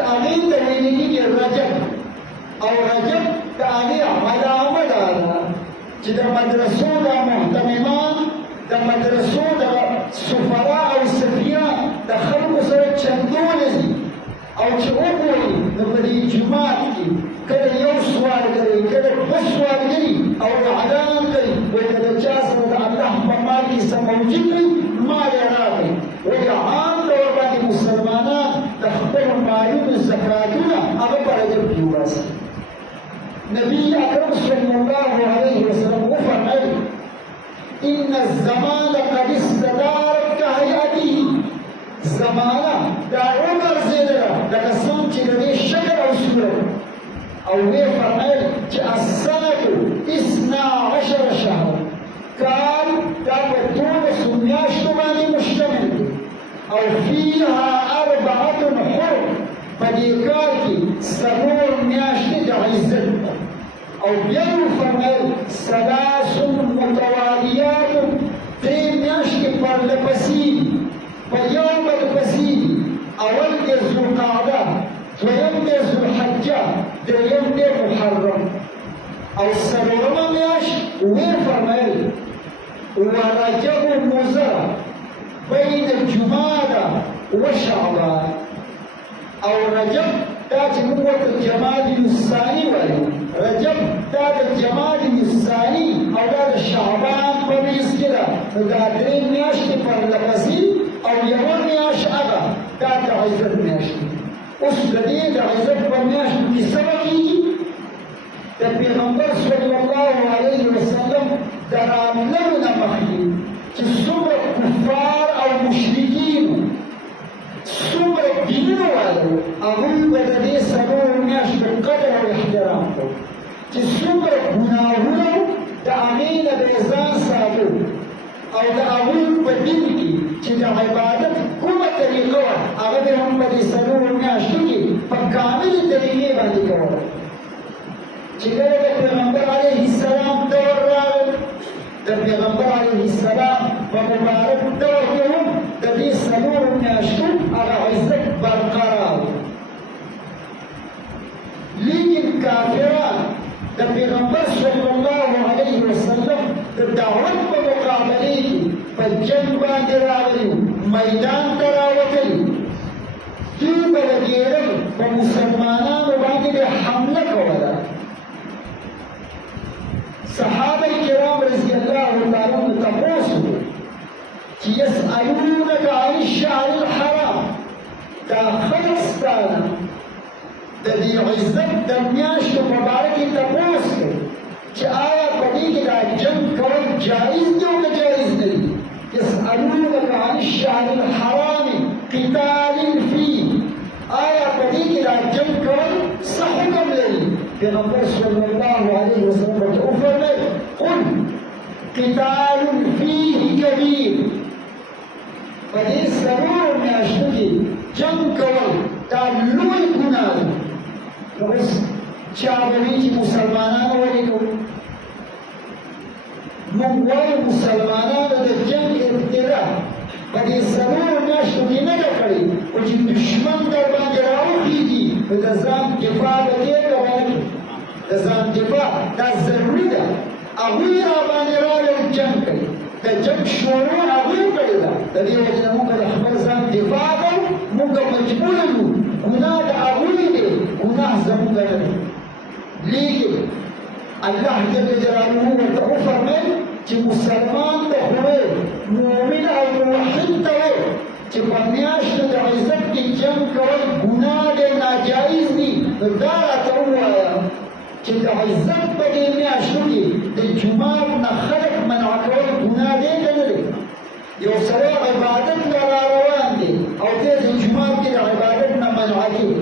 شاغين دليلي کې رجب او رجب د هغې علامه ده چې د مدرسو د محتممان د مدرسو د سفرا او سفیان د خلکو سره چندونه دي او چې وګوري نو په دې جومات کې کله یو سوال کوي کله دوه سوال کوي او اعلان کوي وایي د چا سره د الله په مال کې څه موجود وي مال یې راغی وایي عام ډول باندې مسلمانان د خپلو مالونو زکاتونه هغه په رجب کې وباسي نبي اکرم صلی الله علیه وسلم وفرمایل ان الزمان قد استدار كهيئته زمانه دا وګرځېدله لکه څنګه چې د دې شکل او صورت او ویې فرمایل چې السنة 12 شهر کال دا په 12 میاشتو باندې مشتمل دی او فيها 4 حرم په دې کال کې 4 میاشتې د عزت او بیا یې فرمایل 3 متوالیات 3 میاشتې پرله پسې په یو بل پسې اول د ذوالقعده دویم د ذوالحجه دریم د محرم او څلورمه میاشت ویې فرمایل ورجب مضر بین جمادى وشعبان او رجب دا چې موږ ورته جمادی الثاني وایو رجب دا د جمادی الثاني او دا د شعبان په منځ کې ده نو دا درې میاشتې پرله پسې او یوه میاشت هغه دا د عزت میاشت اوس د دې د عزت په میاشتو کې څه به کېږي د پیغمبر صلی الله علیه وسلم د راتللو نه مخکې چې څومره کفار او مشرکین څومره دینونه والو هغوی به د دې څلورو میاشتو قدر او احترام کوي چې څومره ګناهونه د هغې نه به یې ځان ساتو او د هغوی په دین کې چې د عبادت کومه طریقه وه هغه به هم په دې څلورو میاشتو کې په کاملې طریقې باندې کوله چې کله د پیغمبر علیه السلام دور راغی د پیغمبر علیه السلام په مبارک دور کې هم د دې څلورو میاشتو هغه عزت برقرار و لیکن کافران د پیغمبر صلی الله علیه وسلم د دعوت په مقابلې کې په جنګ باندې راغلي میدان ته راوتلي دوی به لګېدل په مسلمانانو باندې به حمله کوله صحابه کرام رضی الله تعالی عنهم تپوس چې یسألونک عن الشهر الحرام دا خلک ستا د دې عزت د میاشتو په باره کې تپوس کوي چې آیا په دې کې دا جنګ کول جایز دی او که جایز نه دي یسألونک عن الشهر الحرام قتال فيه آیا په دې کې دا جنګ کول څه حکم لري پیغمبر صلی الله علیه وسلم ورته وفرمایل قل قتال فيه کبیر په دې څلورو میاشتو کې جنګ کول دا لوی ګناه دی نو اوس چا به وي چې مسلمانانو ولې کوو موږ وایو مسلمانانو د جنګ ابتدا په دې څلورو میاشتو کې نه ده کړې خو چې دشمن در باندې راوخېږي نو د ځان دفاع به کېږي که به نه د ځان دفاع دا ضروري ده هغوی راباندې راغلل جنګ کوي د جنګ شروع هغوی کړې ده د دې وجې نه موږ د خپل ځان دفاع کوو موږ مجبور یو ګناه د هغوی دی ګناه زموږ نه دی لیکن الله جل جلاله ورته وفرمیل چې مسلمان ته خو مؤمن او موحد ته چې په میاشتو د عزت کې جنګ کول ګناه دی ناجایز دي نو دا راته ووایه چې د عزت په دې میاشتو کې د جومات نه خلک منع کول ګناه دی که نه دی یو سړی عبادت ته را روان دی او دی د جومات کې د عبادت نه منع کوي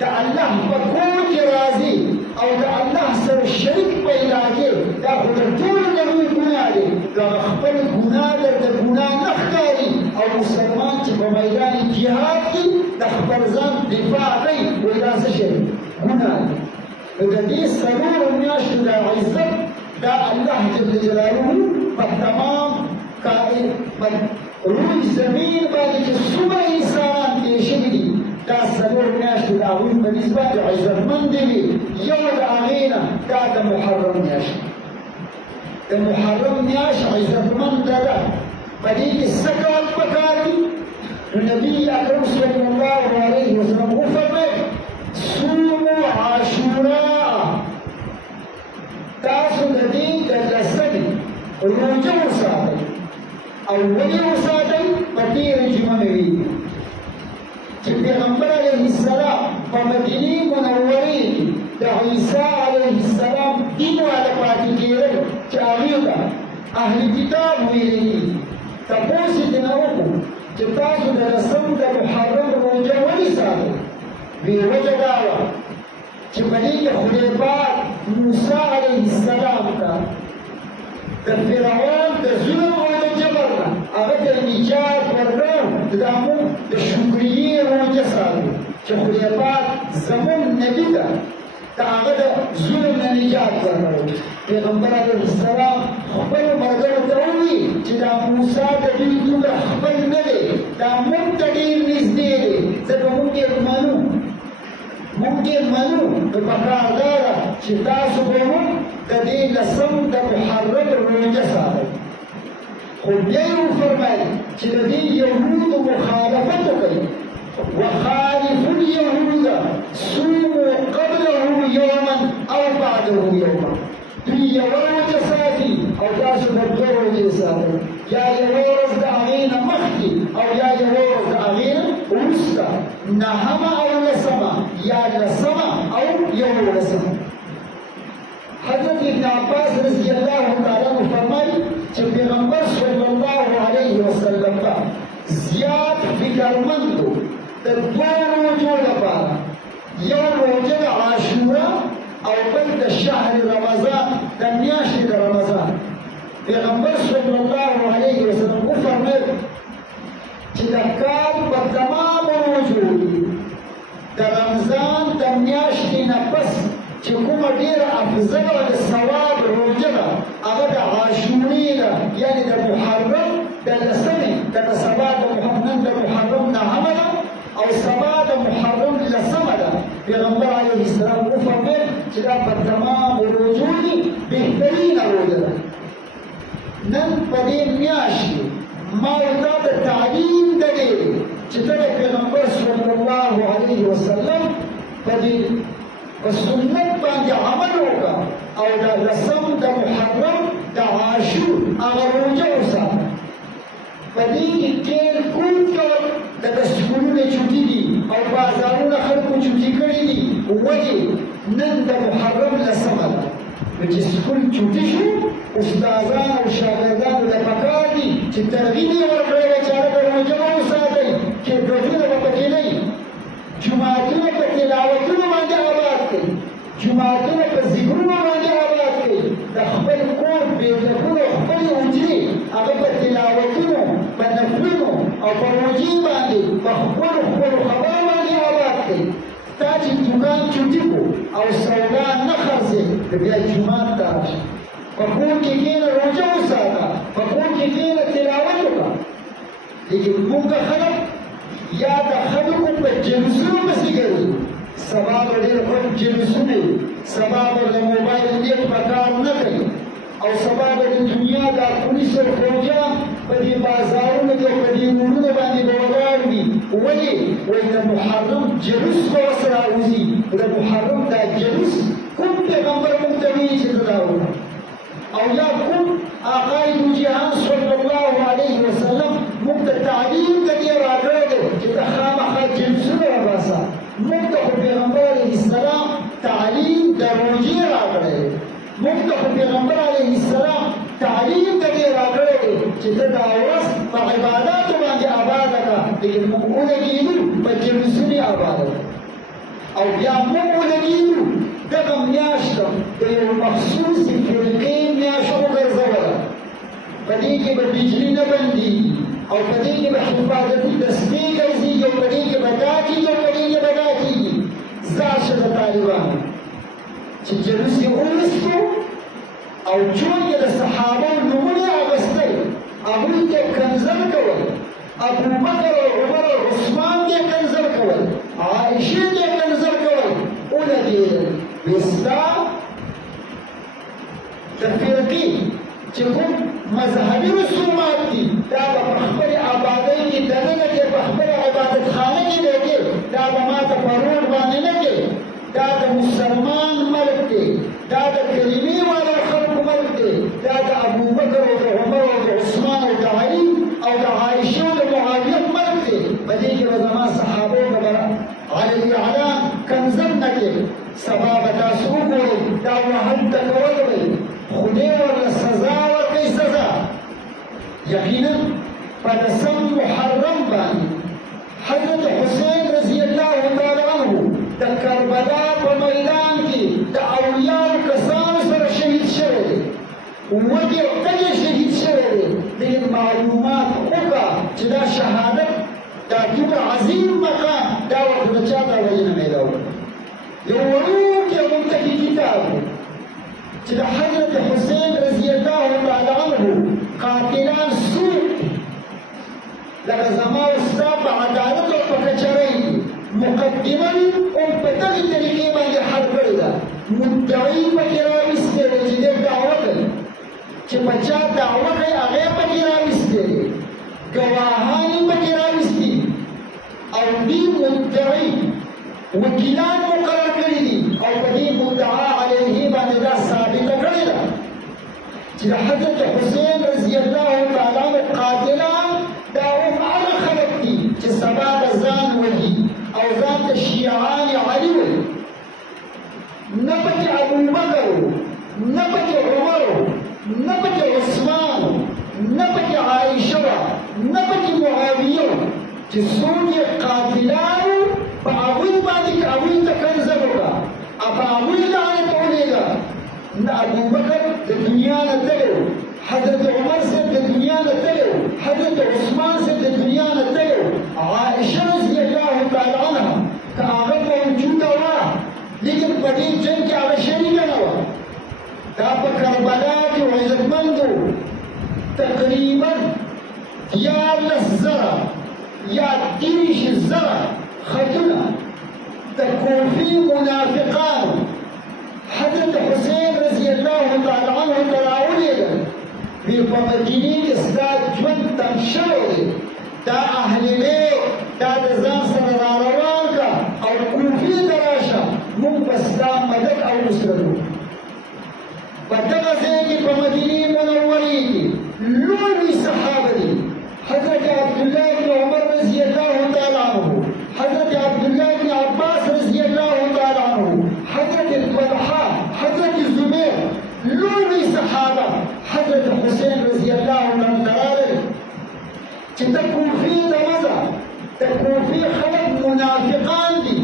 د الله په کور کې راځي او د الله سره شریک پیدا کې دا خو د ټولو نه لوی ګناه دی دا خپل ګناه درته ګناه نه ښکاري او مسلمان چې په میدان جهاد کې د خپل ځان دفاع کوي وایي دا څه شی ګناه دی نو د دې څلورو میاشتو د عزت دا الله جل جلاله په تمام روی زمین باندې چې څومره انسانان تېر شوي دي دا څلور میاشتې د هغوی په نسبت عزتمندې وي. یو د هغې نه دا د محرم میاشت د محرم میاشت عزتمنده ده. په دې کې څه کول پکار دي؟ نو نبي اکرم صلی الله علیه وسلم وفرمایل صوموا عاشوراء، تاسو د دې د لسمې روژه وساتئ. او ولې وساتئ؟ په تېره جمعه مې ویلي چې پیغمبر علیه السلام په مدینې منورې کې د عیسی علیه السلام دین والا پاتې کېدل چې هغې ته اهل کتاب ویلي دي. تپوس یې ترې نه وکړو چې تاسو د لسم د محرم روژه ولې ساتئ؟ ویې وجه دا وه چې په دې کې خدای پاک موسی علیه السلام ته د فرعون د ظلم او د جبر نه هغه ته نجات ورکړ. دا موږ د شکریې روژه ساتو چې خدای پاک زموږ نبي ته د هغه د ظلم نه نجات ورکړ. پیغمبر علیه السلام خپلو ملګرو ته وویل چې دا موسی د دوی دومره خپل نه دی، دا موږ ته ډېر نږدې دی، ځکه موږ یې منو. نو پکار دا ده چې تاسو به موږ د دې لسم د محرم روژه ساتئ. خو بیا یې وفرمایل چې د دې یهودو مخالفت وکړئ. وخالفوا اليهود صوموا قبله يوما او بعده يوما. دوی یوه روژه ساتي او تاسو به دوه روژې ساتئ، یا یوه ورځ د هغې نه مخکې او یا یوه ورځ د هغې نه وروسته، نهمه او لسمه یا لسمه او یولسمه. حضرت ابن عباس رضی الله تعالی عنہ فرمایي چې پیغمبر صلی الله علیه وسلم به زیات فکرمند و د دوه روژو لپاره، یو روژه د عاشورا او بل د شهر رمضان د میاشتې د رمضان. پیغمبر صلی الله علیه وسلم وفرمایل چې د کال په تمامو روژو د رمضان د میاشتې نه پس چې کومه ډېره افضله او د ثواب روژه ده هغه د عاشورې ده، یعنې د محرم د لسمې. لکه سبا د نن د محرم نهمه ده او سبا د محرم لسمه ده. پیغمبر علیه السلام وفرمایل چې دا په تمامو روژو کې بهترینه روژه ده. نن په دې میاشت کې ما ورته ته تعلیم درېږي چې ته د پیغمبر صلی الله علیه وسلم په سنت باندې عمل وکړه او د لسم د محرم د عاشور هغه روژه وساته. په دې کې ډېر کوم ډول د سکولونه چوټي دي او بازارونه خلکو چوټي کړي دي. ولې؟ نن د محرم لسمه ده. نو چې سکول چوټي شو، استادان او شاګردانو ته پکار دي چې ترغیب یې ورکړی دی چې هلکه روژه وساتئ، چې ګډونه به پکې نه وي. جوماتونه په تلاوتونو باندې آباد کړئ، جوماتونه په ذکرونو باندې آباد کړئ. د خپل کور بیتکونو خپلې حجرې هغه په تلاوتونو، په نفلونو او په روژې باندې په خپلو خبرو باندې آباد کړئ. تا چې دوکان چوټي کړو او سودا نه خرڅې، نو بیا جومات ته راشه، په کور کې کښېنه، روژه وساته، په کور کې کښېنه، تلاوت وکړه. لیکن موږ خلک یا د خلکو په جنسونو پسې ګرځو. سبا به ډېر غټ جنسونه وي، سبا به د موبایل نیټ په کار نه کوي، او سبا به د دنیا دا پولیس او فوجیان په دې بازارونو کې او په دې روډونو باندې به ولاړ وي. ولې؟ وایي د محرم جلوس به ورسره راوځي. د محرم دا جلوس کوم پیغمبر موږ ته وایي چې ته دا وکړه، او یا کوم آقای دو جهان صلی الله علیه وسلم موږ ته تعلیم ته دې راکړی دی چې ته خامخا جنسونه وباسه. موږ ته خو پیغمبر علیه السلام تعلیم د روژې راکړی دی، موږ ته خو پیغمبر علیه السلام تعلیم ته دې راکړی دی چې ته دا ورځ په عباداتو باندې آباده کړه. لیکن موږ ولګېدو په جنسونې آباده کړه. او بیا موږ ولګېدو دغه میاشت د یو مخصوصې فرقې میاشت وګرځوله. په دې کې به بجلي نه بندېږي او په دې کې به حفاظتي دستې ګرځېږي او په دې کې به دا کېږي او په دې کې به دا کېږي. ځار شه د طالبانو چې جلوس یې وویستو او چون یې د صحابو نومونه یې اخیستل، هغوی ته کنځل کول، ابوبکر او عمر او عثمان یې کنځل کول، عائشة ته کنځل کول ولګېدل وستا د فرقې چې کوم مذهبي رسومات دي دا به په خپلې ابادۍ کې دننه کې په خپله عبادتخانه کې دی کې دا به ما ته په روډ باندې نه کې دا د مسلمان ملک دی دا د کلمې والا خلکو ملک دی دا د ابوبکر او د عمر او د عثمان او د علي او د عایشه او د معاویه ملک دی په دې کې به زما صحابو به علی الاعلام کنځل نه کې سبا به تاسو وګورئ دا وهل ته کول به خدای ورله سزا ورکوي سزا یقینا په دسم محرم باندې حضرت حسین رضی الله تعالی عنه د کربلا په میدان کې د اولیاء کسانو سره شهید شوی دی وګي کله شهید شوی دی دغه معلومات وکړه چې دا شهادت دا دومره عظیم مقام دا ورته د چا د وجې نه میلاو یو وړوکی منتهي کتاب چې د حضرت حسین رضی الله تعالی عنه قاتلان څوک لکه زما او ستا په عدالت او په کچرۍ مقدمه وي او په دغې طریقې باندې حل کړې ده مدعي پکې راویستی دی چې دی دعوه کوي چې په چا دعوه کوي هغه یې پکې راویستی دی ګواهان یې پکې راویستي او دوی مدعي وکیلان مقرر کړي دي او په دې مدعا علیه باندې دا ثابته کړې ده چې د حضرت حسین رضی الله تعالی عنه قاتلان دا هم هغه خلک دي چې سبا به ځان وهي او ځان ته شیعان علي وایي نه پکې ابوبکر نه پکې عمر نه پکې عثمان نه پکې عایشه نه پکې معاویه چې څوک یې قاتلان په هغوی باندې که هغوی ته کنځل وکړه په هغوی لعنت ولېږه نه ابوبکر د دنیا نه تللی و حضرت عمر صاحب د دنیا نه تللی و حضرت عثمان صاحب د دنیا نه تللی و عایشه رضی الله تعالی عنها که هغه موجوده وه لیکن په دې جنګ کې هغه شریکه نه وه دا په کربلا کې عزتمندو تقریبا 11,000 یا 30,000 خطونه د کوفي منافقانو حضرت حسین رضی الله تعالی عنه ته راولېږل وی په مدینې کې ستا ژوند تم شوی دی دا اهل بیت دا د ځان سره راروان کړه او کوفې ته راشه موږ به ستا مدد او نصرت وکړو په دغه ځای کې په مدینې منورې کې لوی صحابه دي حضرت عبدالله بن عمر رضی الله تعالی عنه حضرت عبدالله بن عباس رضی الله تعالی عنه حضرت طلحه حضرت زبیر لوی صحابه حضرت حسین رضی الله عنه تعالی چې د کوفې د مزه د کوفې خلک منافقان دي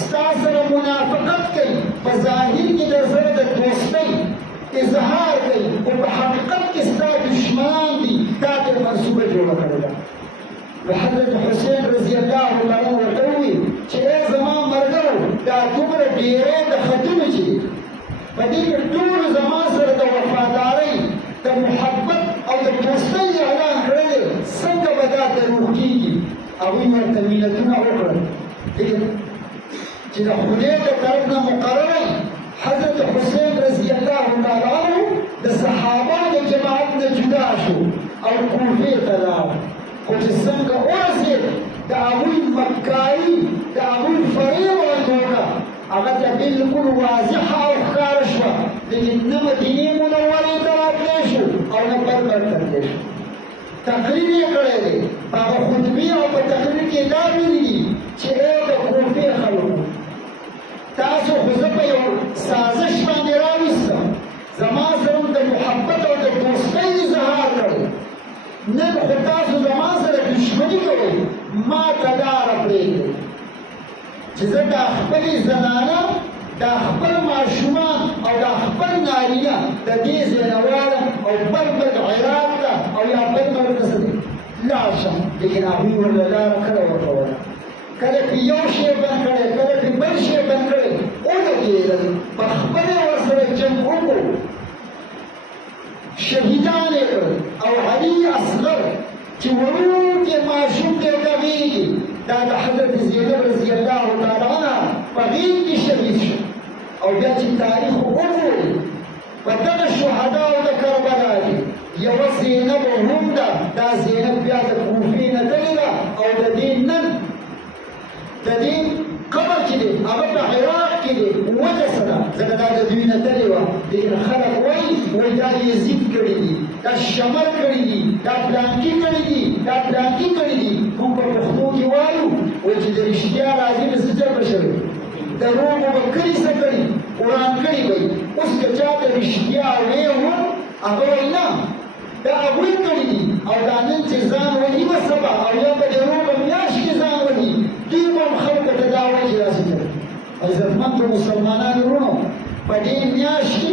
ستا سره منافقت کوي په ظاهر کې در سره د دوستۍ اظهار کوي او په حقیقت کې ستا دشمنان دي دا ته منصوبه جوړه کړې ده حضرت حسین رضی الله عنه ورته وویل چې ای زما ملګرو دا دومره ډېری د خطونه چې دي په دې کې ټولو زما سره د وفادارۍ د محبت او د دوستۍ اعلان کړی دی څنګه به دا دروغ کېږي هغوی ورته مینتونه وکړل چې د خدای د طرف نه مقرره حضرت حسین رضی الله تعالی عنه د صحابانو جماعت نه جدا شو او کوفې ته لاړ خو چې څنګه ورسېد د هغوی مکاري د هغوی فریب او دوکه هغه ته بلکل واضحه او ښکاره شوه لیکن نه مدینې منورې ته راتلی شو او نه بل ته تللی شو تقریر یې کړی دی په هغه خطبې او په تقریر کې دا ویلي دي چې ای د کوفې خلکو تاسو خو زه په یو سازش باندې راویستم زما سره د محبت او د دوستۍ اظهار کړی نن خو تاسو زما سره دشمني کوئ ما ته لاره پرېږدئ چې زه دا خپلې زنانه دا خپل ماشومان او دا خپل نارینه د دې ځای نه واړم او بل عراق ته او یا بل ملک ته لاړ شم لیکن هغوی ورله لاره کله ورکوله کله پې یو شی بند کړی کله پې بل شی بند کړی ولګېدل په خپله ورسره جنګ وکړو شهیدان یې کړل او علي اصغر چې وړوکی ماشوم دی ډغېږي دا د حضرت زینب رضی الله چې تاریخ وګوري په دغه شهداو د کربلا کې یوه زینب هم ده دا زینب بیا د کوفې نه تللې ده او د دې نن د دې قبر چې دی هغه په عراق کې دی وجه څه ده ځکه دا د دوی نه تللې وه لیکن خلک وایي دا یزید کړي دي دا شمر کړي دي دا پلانکي کړي دي دا پلانکي کړي دي موږ په پښتو کې وایو وایي چې د رښتیا راځي نو څه چل به شوی دروغ به کړي څه کړي وران کړي به اوس که چا د رښتیا ویې وه هغه وایي نه دا هغوی کړي دي او دا نن چې ځان وهي به سبا او یا به د روغه میاشت کې ځان وهي دوی به هم خلکو ته دا وایي چې داسې کوي عزتمندو مسلمانانو وروڼو په دې میاشت کې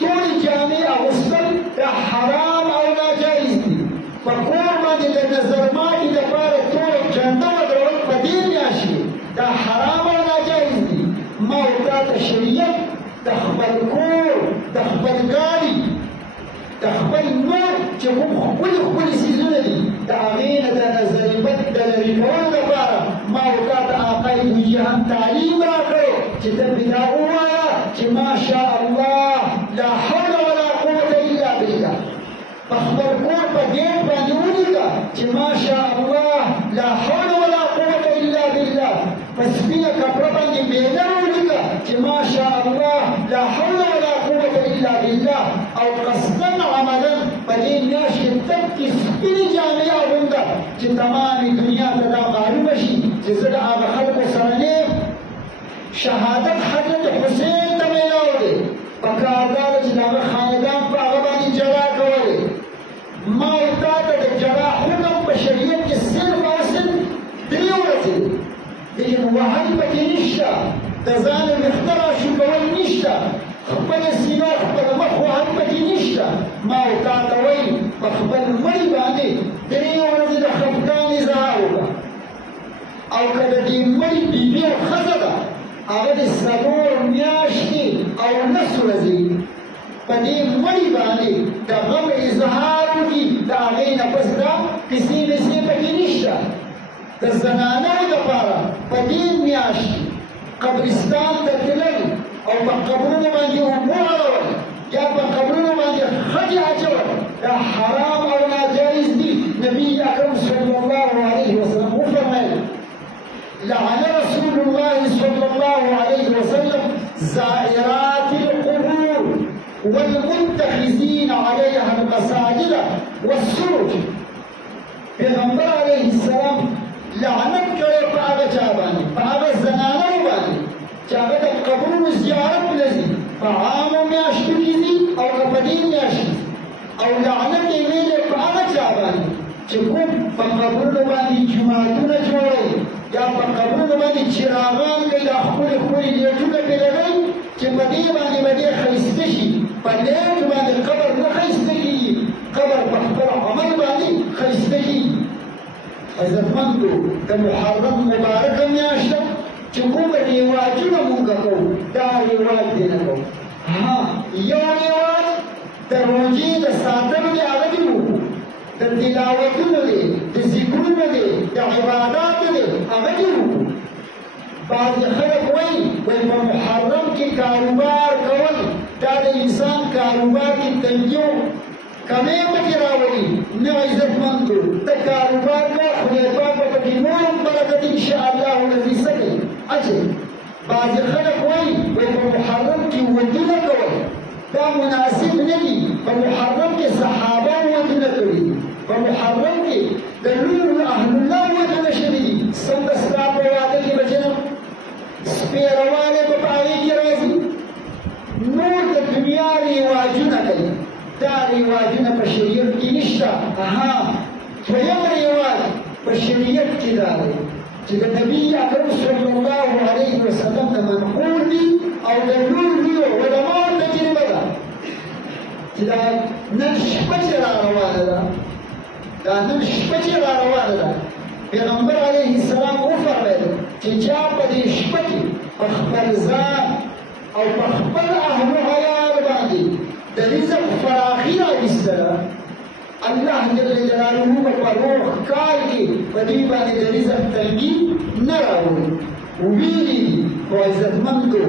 ټولې جامې اغوستل دا حرام او ناجایز دي په کور باندې د نظرماتي لپاره ټول جنډه ودرول په دې میاشت کې دا حرام او ناجایز دي ما ورته ته شریعت د خپل کور د خپل ګاډي د خپل نور چې کوم ښکلي ښکلي څیزونه دي د هغې نه د نظري بد د لرې کولو لپاره ما ورته ته آقای دوجهان تعلیم راکړی چې ته بدا ووایه چې ماشاء الله لا حول ولا قوة الا بالله په خپل کور په ګیټ باندې ولیکه چې ماشاء الله لا حول ولا قوة الا بالله په سپینه کپړه باندې بیدر ولیکه چې ماشاء الله لا حول ولا قوة الا بالله او قصدا عملا په دې میاشت کې تک کې سپینې جامې اغونده چې تمامې دنیا ته دا معلومه شي چې زه د هغه خلکو سره نه یم شهادت حضرت حسین ته میلاو دی پکار دا ده چې د هغه خاندان په هغه باندې جلا کولې ما ورته ته د جلا حکم په شریعت کې صرف او صرف 3 ورځې دی لیکن وهل پکې نشته د ځان ویښته راشو کول نشته خپله سینه خپل مخ وهل پکې نشته ما ورته ته وایي په خپل مړي باندې 3 ورځې د خفګان اظهار وکړه او که د دې مړي بیبي او ښځه ده هغه د 4 میاشتې او 9 ورځې په دې مړي باندې د غم اظهار وکړي د هغې نه پس دا کیسې ویسې پکې نشته د زنانو دپاره په دې میاشت قبرستان ته تلل او په قبرونو باندې اوبه اړول یا په قبرونو باندې خټې اچول دا حرام او ناجایز دي نبي اکرم صلی الله علیه وسلم وفرمایل لعن رسول الله صلى الله عليه وسلم زائرات القبور والمتخذين عليها المساجد والسرج پیغمبر علیه السلام لعنت کړی په هغه چا باندې په هغه زنانو باندې چې هغه د قبرونو زیارت لځي په عامو میاشتو کې دي او که په دې میاشت او لعنت یې ویلی په هغه چا باندې چې کوم په قبرونو باندې جوماتونه جوړوي یا په قبرونو باندې چراغان کوي دا ښکلي ښکلي لیټونه پرې لګوي چې په دې باندې به ډېر ښایسته شي په لیټ باندې قبر نه ښایسته کېږي قبر په خپل عمل باندې ښایسته کېږي عزتمندو د محرم مبارکه میاشت ده چې کومه رواجونه مونږ کوو دا رواج دې نه کوو یو رواج د روژې د ساتلو دی هغه دې وکړو د تلاوتونو دی د ذکرونو دی د عباداتو دی هغه دې وکړو بعضې خلک وایي په محرم کې کاروبار کول دا د انسان کاروبار کې تنګي کمې پکې راولي نه عزتمندو ته کاروبار کوه خدای پاک به پکې نور هم برکت انشاءالله الذي څه کوي اچوي بعضې خلک وایي په محرم کې ودونه کول دا مناسب نه دي په محرم کې صحابه ودونه کړي دي په محرم کې د لویو اهل الله ودونه شوي دي څنګه ستا په واده کې به جنم سپېروالی به په هغې کې راځي نور د دنیا رواجونه کوي دا رواجونه په شریعت کې نشته دویم رواج په شریعت کې دا دی چې د نبي اکرم صلی الله علیه وسلم د منقول دي او د لویو علماو تجربه ده چې دا نن شپه چې را روانه ده دا نن شپه چې را روانه ده پیغمبر علیه السلام وفرمایل چې چا په دې شپه کې په خپل ځان او په خپل اهل و عیال باندې د رزق فراخي راویستله الله جل جلاله په روح کال کې په دې باندې د رزق تنګي نه راوړي ویلي خو عزتمندو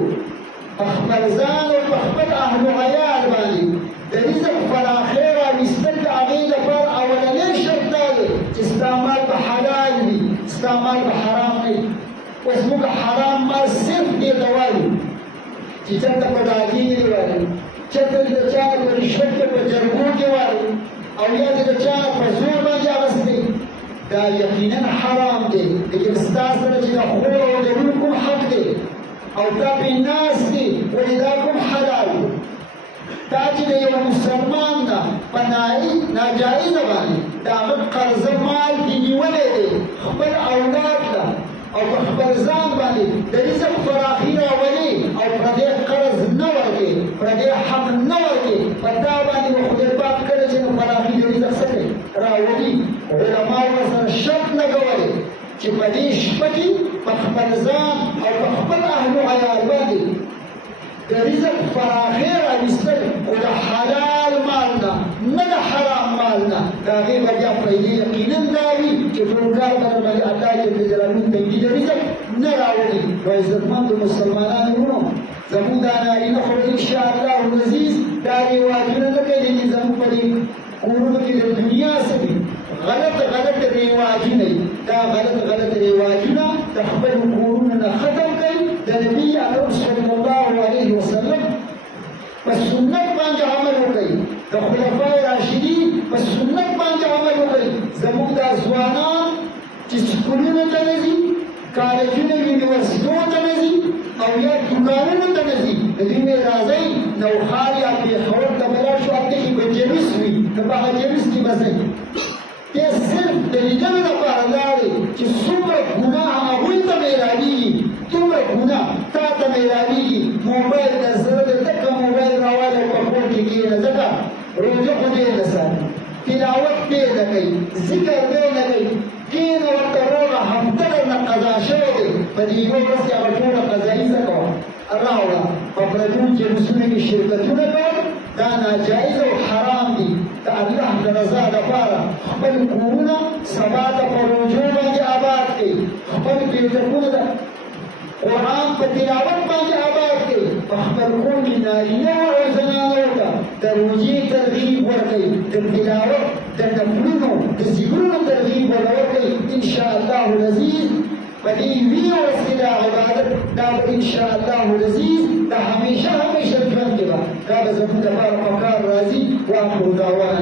فخبرزان وتخبر أهل عيال بالي رزق فراخير ويستد عبيد فار أولا ليش الدالي استعمال بحلال لي استعمال بحرام لي واسمك حرام ما صرف دي دوالي تجد بداجير والي تجد لجاك ورشوك وجربوك والي أو يد لجاك وزور ما جابسني دا يقينا حرام دي لكن استاذنا جدا خورا ودلوكم حق دي او تابي الناس دي ولداكم حلال تاجد يوم مسلمان دا بنائي ناجائز باني دامت قرض مال ديني ولدي خبر اولاد دا او خبر زان باني دريزق فراخينا ولي او پردي قرض نور کے پردي حق نور کے پتا باني وخدر باق کرجن فراخي دريزق سکے راولي علماء وزن شرط لگولي چې په دې شپه کې په خپل ځان او په خپل اهلو عیال باندې د رزق فراخي راویستل خو د حلال مال نه د حرام مال نه د هغې به بیا فایدې یقینا دا وي چې ټول کار به درباندې الله جل جلاله تولید رزق نه راوړي نو عزتمندو مسلمانانو وروڼو زموږ دا نارینه خو انشاءالله العزیز دا رواجونه نه کوي چې زموږ په دې کورونو کې د دنیا څه دي غلط رواجونه دا غلط رواجونه د خپل کورونو نه ختم کړي د نبي اکرم صلی الله علیه وسلم په سنت باندې عمل وکړي د خلفای راشدین په سنت باندې عمل وکړي زموږ دا ځوانان چې سکولونو ته نه ځي کالجونو یونیورسټیو ته نه ځي او یا دکانونو ته نه ځي د دوی نه راځئ نوخار یا پېښور ته به لاړ شو هلته کې به جلوس وي که په هغه جلوس کې به ځئ ته صرف د لیدلو لپاره لاړې چې څومره ګناه هغوی ته میلاویږي دومره ګناه تا ته میلاویږي موبایل د زړه د ډکه موبایل راواله په کور کې کښېنه ځکه روژه خو دې نه ساتي تلاوت دې نه کوي ذکر دې نه کوي کښېنه ورته روغه هفته درنه قضا شوی دی په دې یوه ورځ کې هغه ټوله قضایي څه کوه راوړه په پردیو جلوسونو کې شرکتونه کول دا ناجایز او حرام دي د الله د رضا لپاره خپل کورونه سبا ته په روژو باندې آباد کړئ خپل بیلتکونه د قرآن په تلاوت باندې آباد کړئ په خپل کور کې نارینهو او زنانو ته د روژې ترغیب ورکړئ د تلاوت د نفلونو د ذکرونو ترغیب ورکړئ انشاءالله العزیز په دې وی ورځ کې دا عبادت دا به انشاءالله العزیز دا همیشه ژوند کې به دا به زموږ لپاره په کار راځي واخر دعوانا